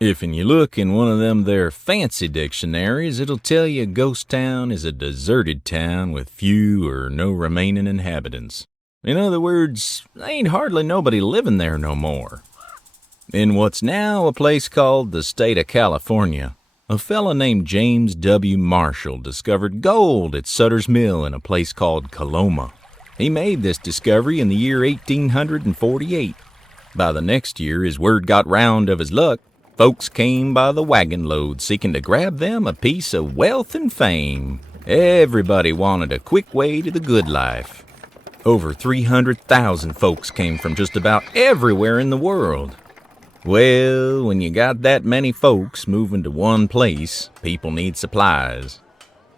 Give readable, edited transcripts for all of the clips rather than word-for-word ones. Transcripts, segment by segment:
If you look in one of them there fancy dictionaries, it'll tell you a ghost town is a deserted town with few or no remaining inhabitants. In other words, ain't hardly nobody living there no more. In what's now a place called the state of California, a fella named James W. Marshall discovered gold at Sutter's Mill in a place called Coloma. He made this discovery in the year 1848. By the next year, his word got round of his luck. Folks came by the wagon load seeking to grab them a piece of wealth and fame. Everybody wanted a quick way to the good life. Over 300,000 folks came from just about everywhere in the world. Well, when you got that many folks moving to one place, people need supplies.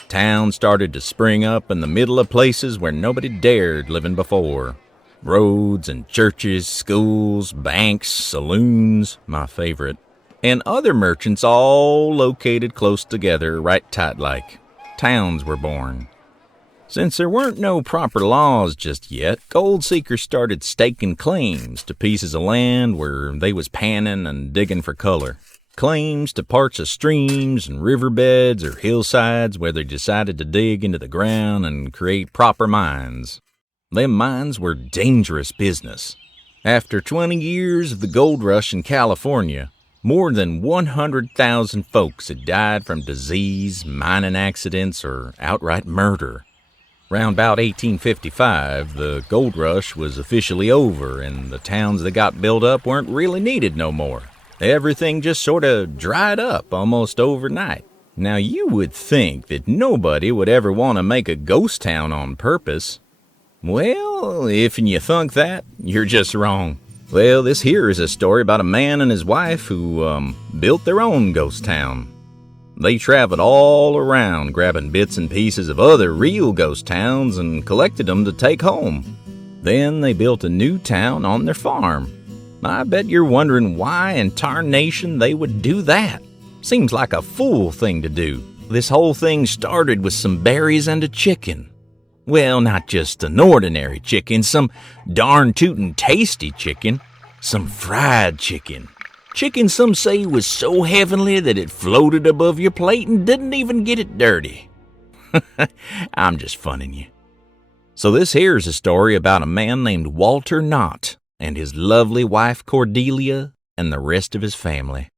Towns started to spring up in the middle of places where nobody dared living before. Roads and churches, schools, banks, saloons, my favorite, and other merchants all located close together right tight like. Towns were born. Since there weren't no proper laws just yet, gold seekers started staking claims to pieces of land where they was panning and digging for color. Claims to parts of streams and riverbeds or hillsides where they decided to dig into the ground and create proper mines. Them mines were dangerous business. After 20 years of the gold rush in California, more than 100,000 folks had died from disease, mining accidents, or outright murder. Round about 1855, the gold rush was officially over, and the towns that got built up weren't really needed no more. Everything just sort of dried up almost overnight. Now, you would think that nobody would ever want to make a ghost town on purpose. Well, if you think that, you're just wrong. Well, this here is a story about a man and his wife who built their own ghost town. They traveled all around grabbing bits and pieces of other real ghost towns and collected them to take home. Then they built a new town on their farm. I bet you're wondering why in tarnation they would do that. Seems like a fool thing to do. This whole thing started with some berries and a chicken. Well, not just an ordinary chicken, some darn tootin' tasty chicken. Some fried chicken. Chicken some say was so heavenly that it floated above your plate and didn't even get it dirty. I'm just funning you. So this here's a story about a man named Walter Knott and his lovely wife Cordelia and the rest of his family.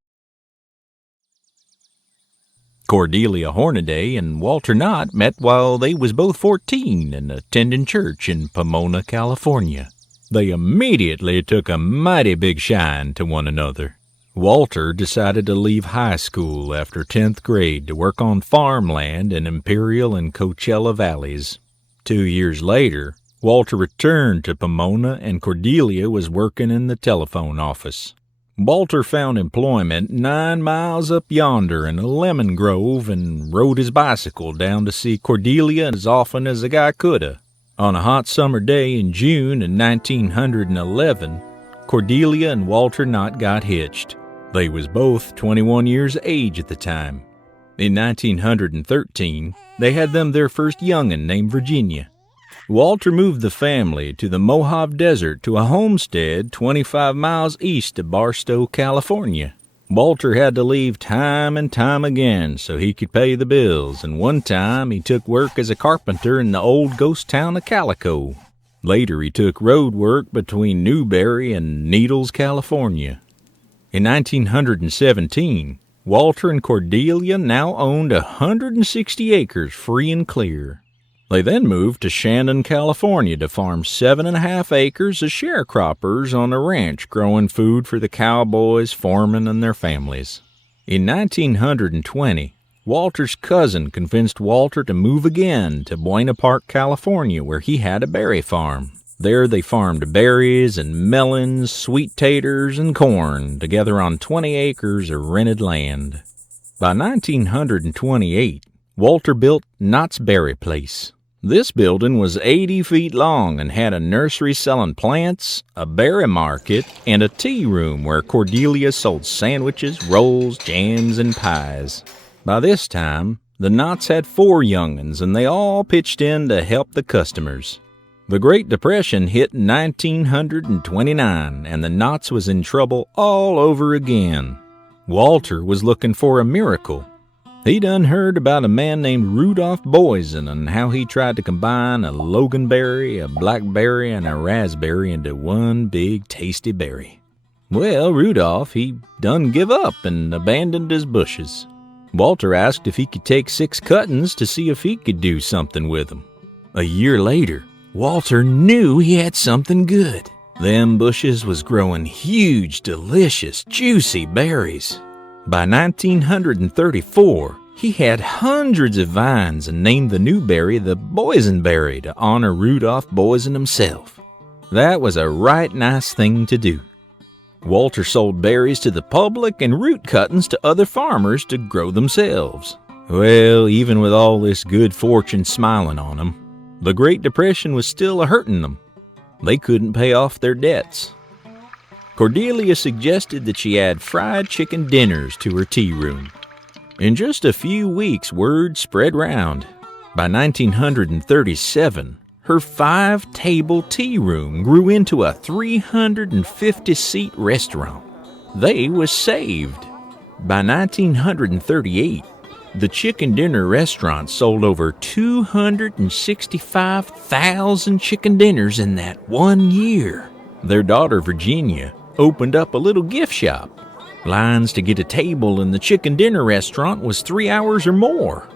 Cordelia Hornaday and Walter Knott met while they was both 14 and attending church in Pomona, California. They immediately took a mighty big shine to one another. Walter decided to leave high school after 10th grade to work on farmland in Imperial and Coachella valleys. 2 years later, Walter returned to Pomona and Cordelia was working in the telephone office. Walter found employment 9 miles up yonder in a lemon grove and rode his bicycle down to see Cordelia as often as a guy coulda. On a hot summer day in June in 1911, Cordelia and Walter Knott got hitched. They was both 21 years of age at the time. In 1913, they had them their first young'un named Virginia. Walter moved the family to the Mojave Desert to a homestead 25 miles east of Barstow, California. Walter had to leave time and time again so he could pay the bills, and one time he took work as a carpenter in the old ghost town of Calico. Later he took road work between Newberry and Needles, California. In 1917, Walter and Cordelia now owned 160 acres free and clear. They then moved to Shandon, California to farm 7.5 acres of sharecroppers on a ranch growing food for the cowboys, foremen, and their families. In 1920, Walter's cousin convinced Walter to move again to Buena Park, California, where he had a berry farm. There they farmed berries and melons, sweet taters, and corn, together on 20 acres of rented land. By 1928, Walter built Knott's Berry Place. This building was 80 feet long and had a nursery selling plants, a berry market, and a tea room where Cordelia sold sandwiches, rolls, jams, and pies. By this time, the Knotts had 4 young'uns, and they all pitched in to help the customers. The Great Depression hit in 1929, and the Knotts was in trouble all over again. Walter was looking for a miracle. He done heard about a man named Rudolph Boysen and how he tried to combine a loganberry, a blackberry, and a raspberry into one big tasty berry. Well, Rudolph, he done give up and abandoned his bushes. Walter asked if he could take 6 cuttings to see if he could do something with them. A year later, Walter knew he had something good. Them bushes was growing huge, delicious, juicy berries. By 1934, he had hundreds of vines and named the new berry the boysenberry to honor Rudolph Boysen himself. That was a right nice thing to do. Walter sold berries to the public and root cuttings to other farmers to grow themselves. Well, even with all this good fortune smiling on them, the Great Depression was still a-hurting them. They couldn't pay off their debts. Cordelia suggested that she add fried chicken dinners to her tea room. In just a few weeks, word spread round. By 1937, her 5-table tea room grew into a 350-seat restaurant. They was saved. By 1938, the chicken dinner restaurant sold over 265,000 chicken dinners in that one year. Their daughter, Virginia, opened up a little gift shop. Lines to get a table in the chicken dinner restaurant was 3 hours or more.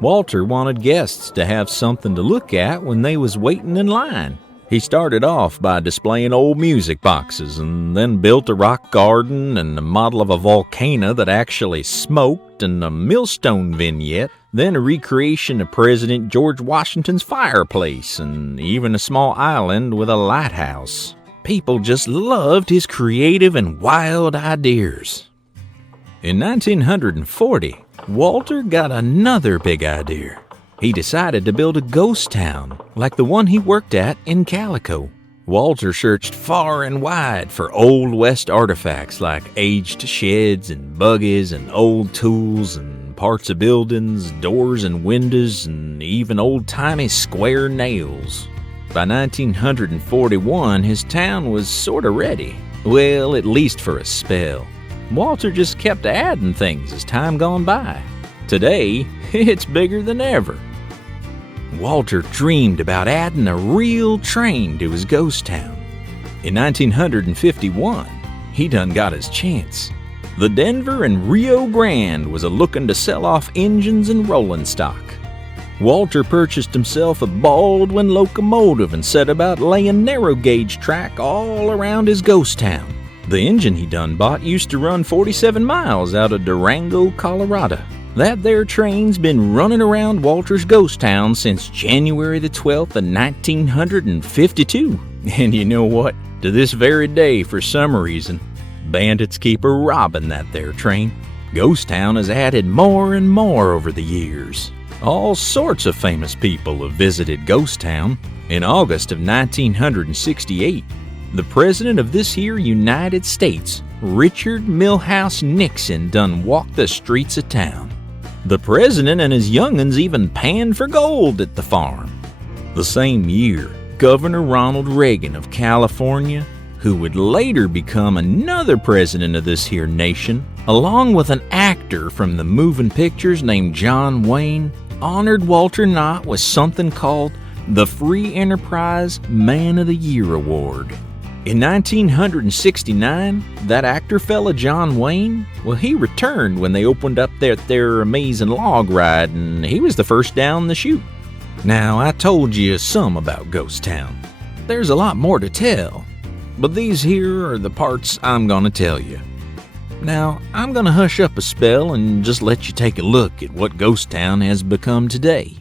Walter wanted guests to have something to look at when they was waiting in line. He started off by displaying old music boxes and then built a rock garden and a model of a volcano that actually smoked and a millstone vignette, then a recreation of President George Washington's fireplace and even a small island with a lighthouse. People just loved his creative and wild ideas. In 1940, Walter got another big idea. He decided to build a ghost town like the one he worked at in Calico. Walter searched far and wide for Old West artifacts like aged sheds and buggies and old tools and parts of buildings, doors and windows, and even old-timey square nails. By 1941, his town was sorta ready. Well, at least for a spell. Walter just kept adding things as time gone by. Today, it's bigger than ever. Walter dreamed about adding a real train to his ghost town. In 1951, he done got his chance. The Denver and Rio Grande was a-looking to sell off engines and rolling stock. Walter purchased himself a Baldwin locomotive and set about laying narrow-gauge track all around his ghost town. The engine he done bought used to run 47 miles out of Durango, Colorado. That there train's been running around Walter's ghost town since January the 12th of 1952. And you know what? To this very day, for some reason, bandits keep a-robbing that there train. Ghost town has added more and more over the years. All sorts of famous people have visited ghost town. In August of 1968, the president of this here United States, Richard Milhouse Nixon, done walked the streets of town. The president and his young'uns even panned for gold at the farm. The same year, Governor Ronald Reagan of California, who would later become another president of this here nation, along with an actor from the moving pictures named John Wayne, honored Walter Knott with something called the Free Enterprise Man of the Year Award. In 1969, that actor fella John Wayne, well, he returned when they opened up their amazing log ride, and he was the first down the chute. Now, I told you some about Ghost Town. There's a lot more to tell, but these here are the parts I'm gonna tell you. Now, I'm gonna hush up a spell and just let you take a look at what Ghost Town has become today.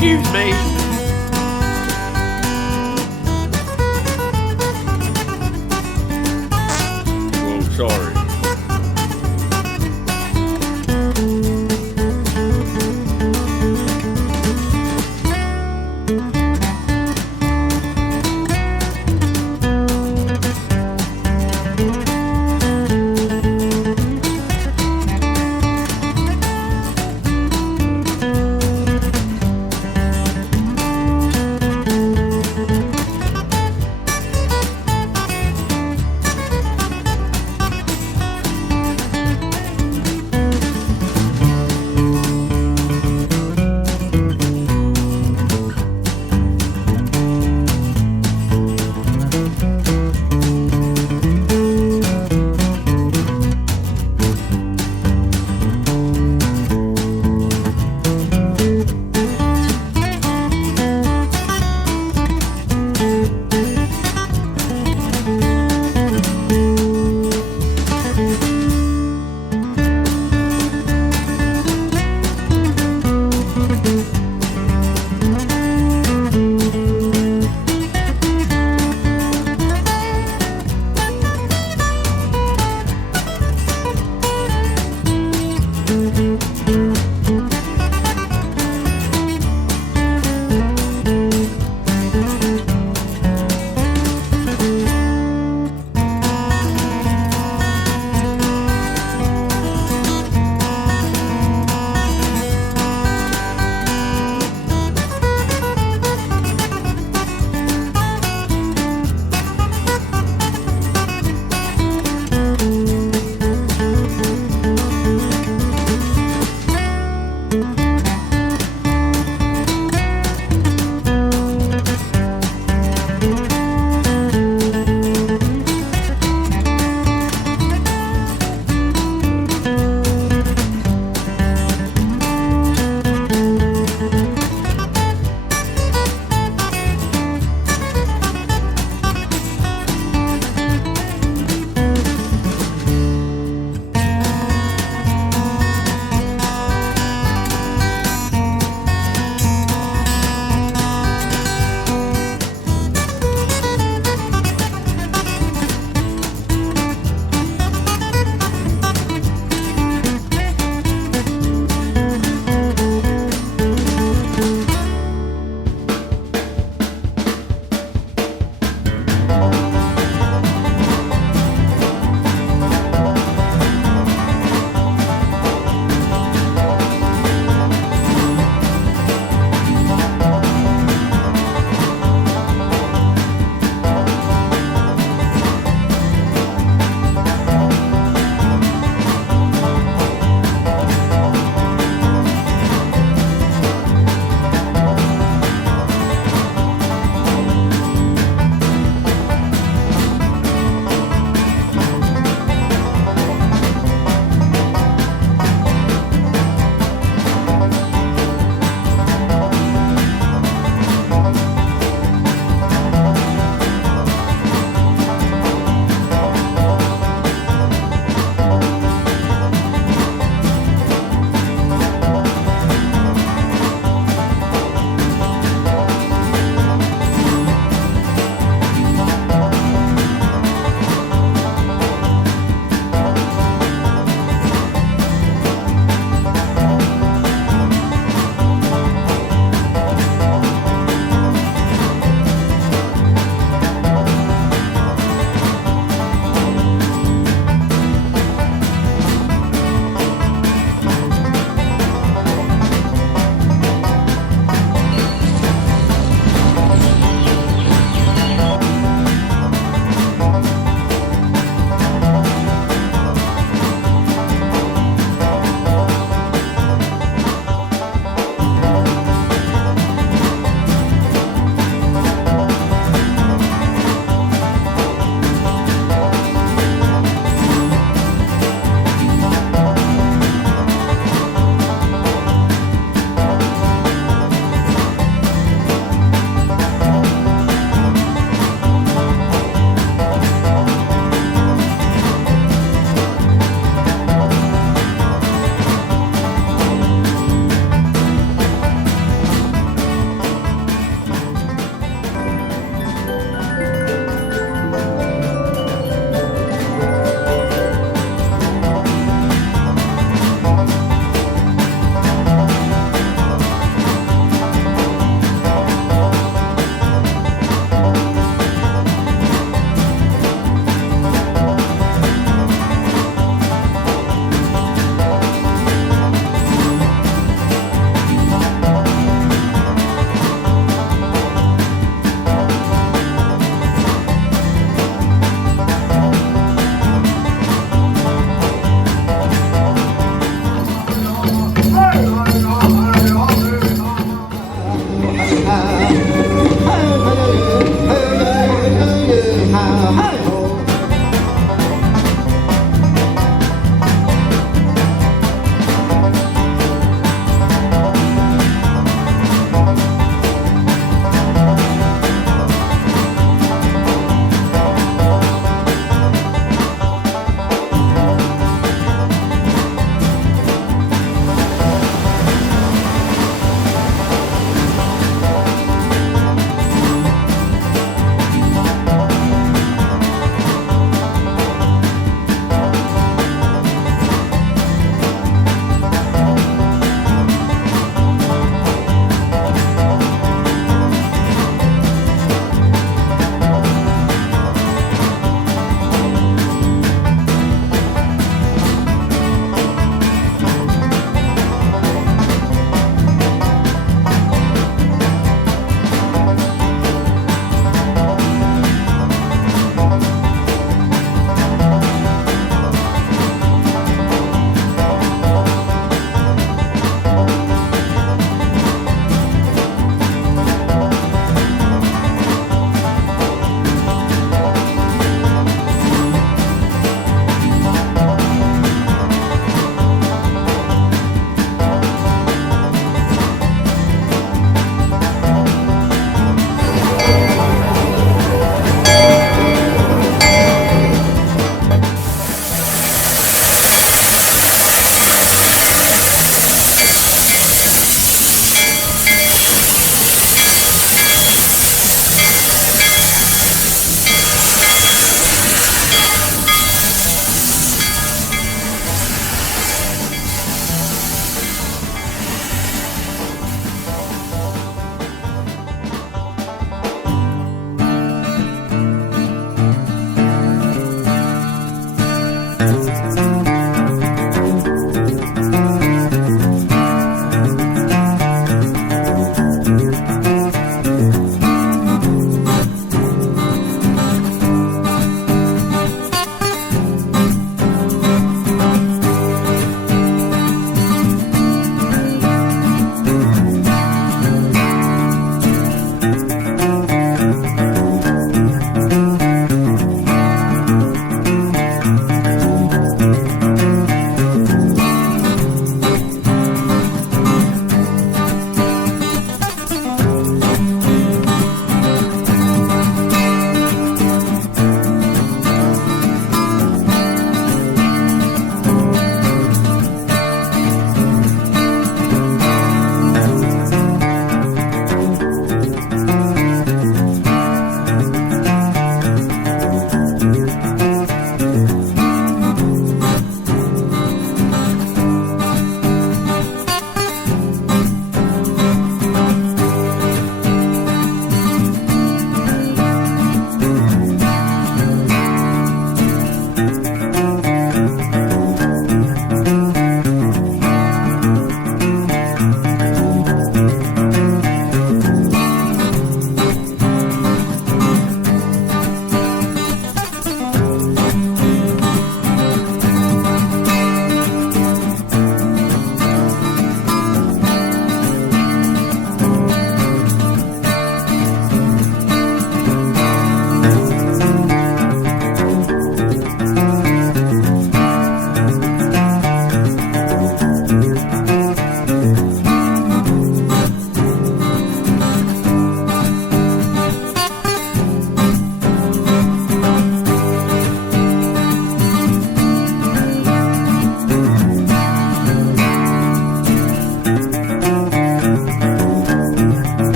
Excuse me. Whoa, sorry.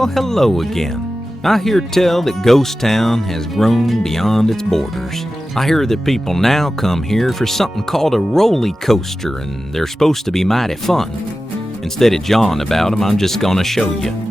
Well, hello again. I hear tell that Ghost Town has grown beyond its borders. I hear that people now come here for something called a roller coaster, and they're supposed to be mighty fun. Instead of jawing about them, I'm just gonna show you.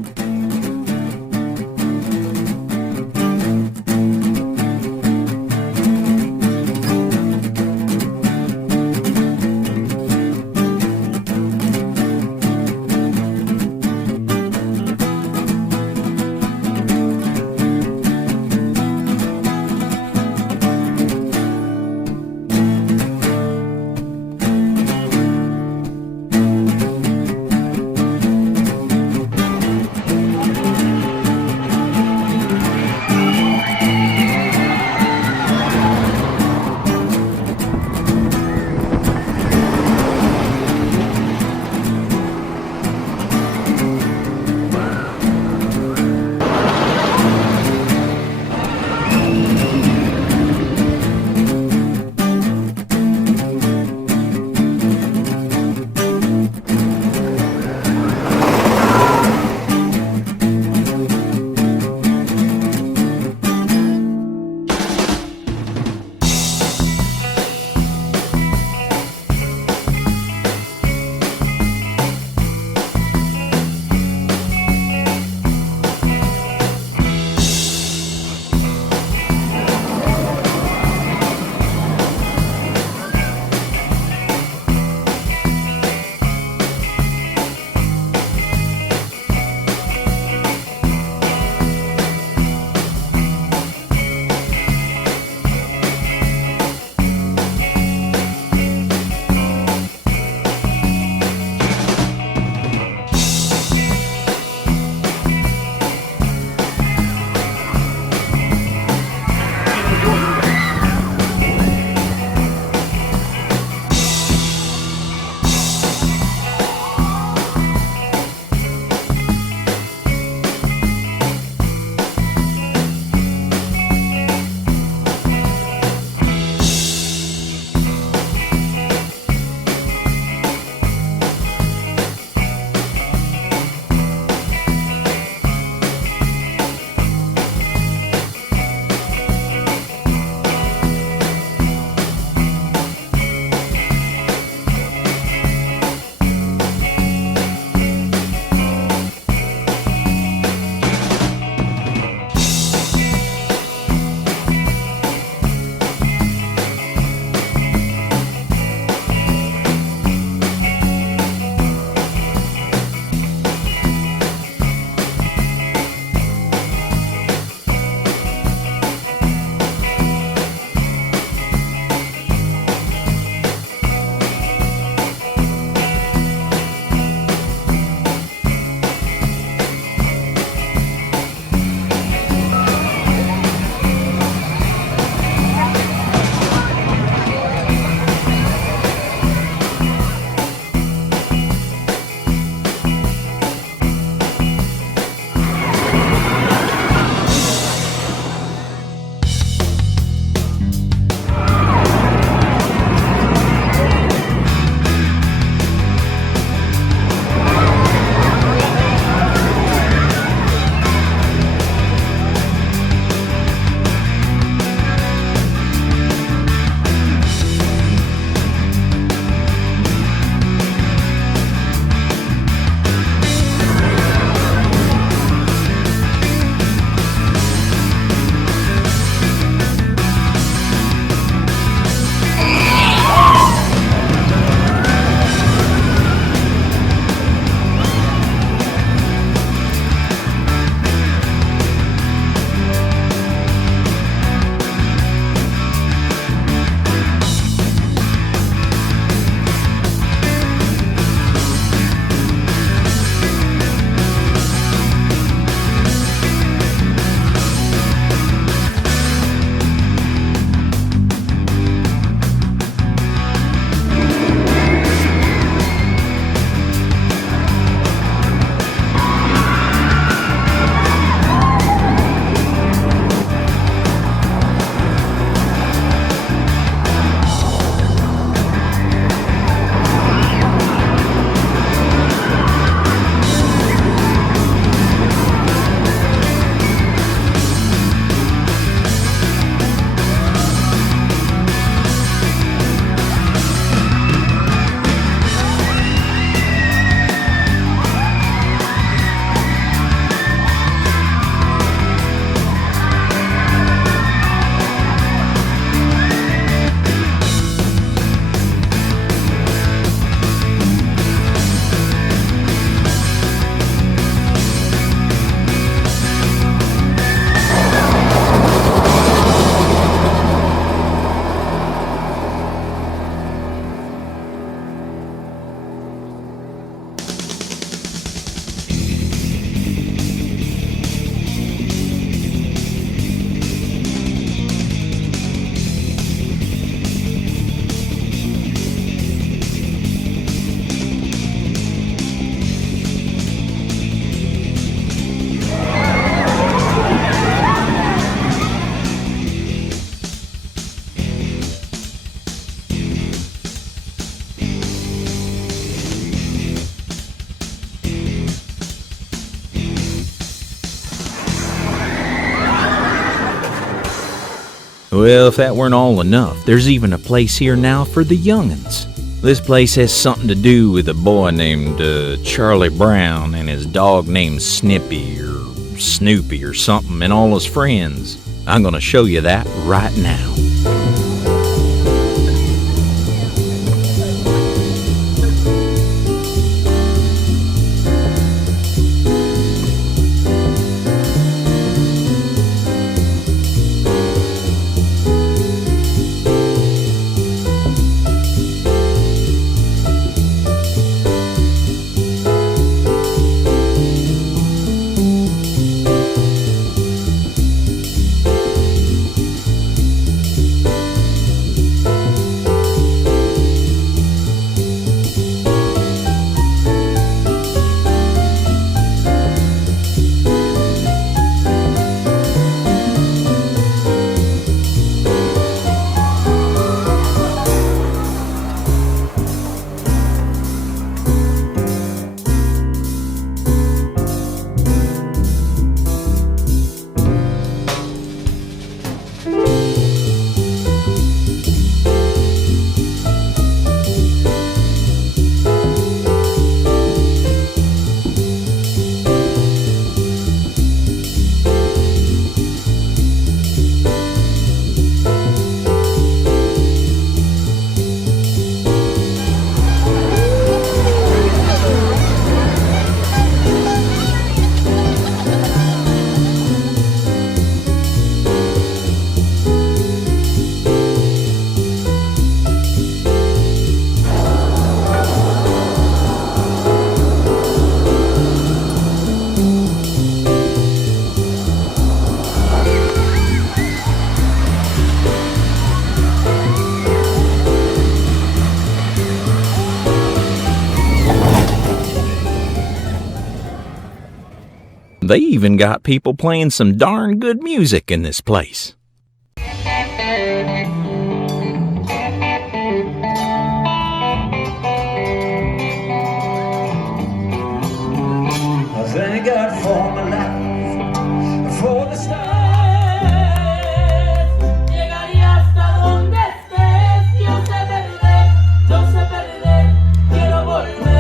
Well, if that weren't all enough, there's even a place here now for the young'uns. This place has something to do with a boy named Charlie Brown and his dog named Snippy or Snoopy or something and all his friends. I'm gonna show you that right now. They even got people playing some darn good music in this place. I thank God for my life, for the stars. Llegaría hasta donde estés, yo sé perder, quiero volver,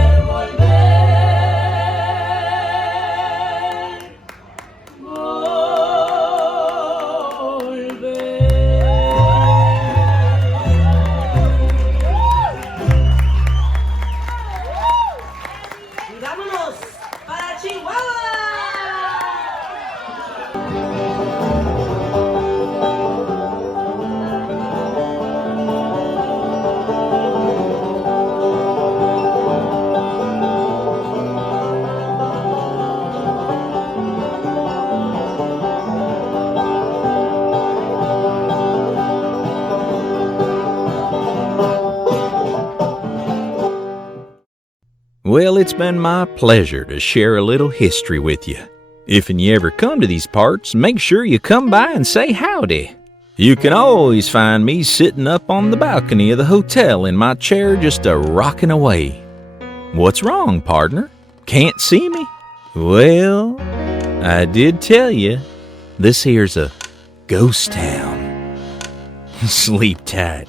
Y vámonos para Chihuahua. Well, it's been my pleasure to share a little history with you. If you ever come to these parts, make sure you come by and say howdy. You can always find me sitting up on the balcony of the hotel in my chair just a-rocking away. What's wrong, partner? Can't see me? Well, I did tell you, this here's a ghost town. Sleep tight.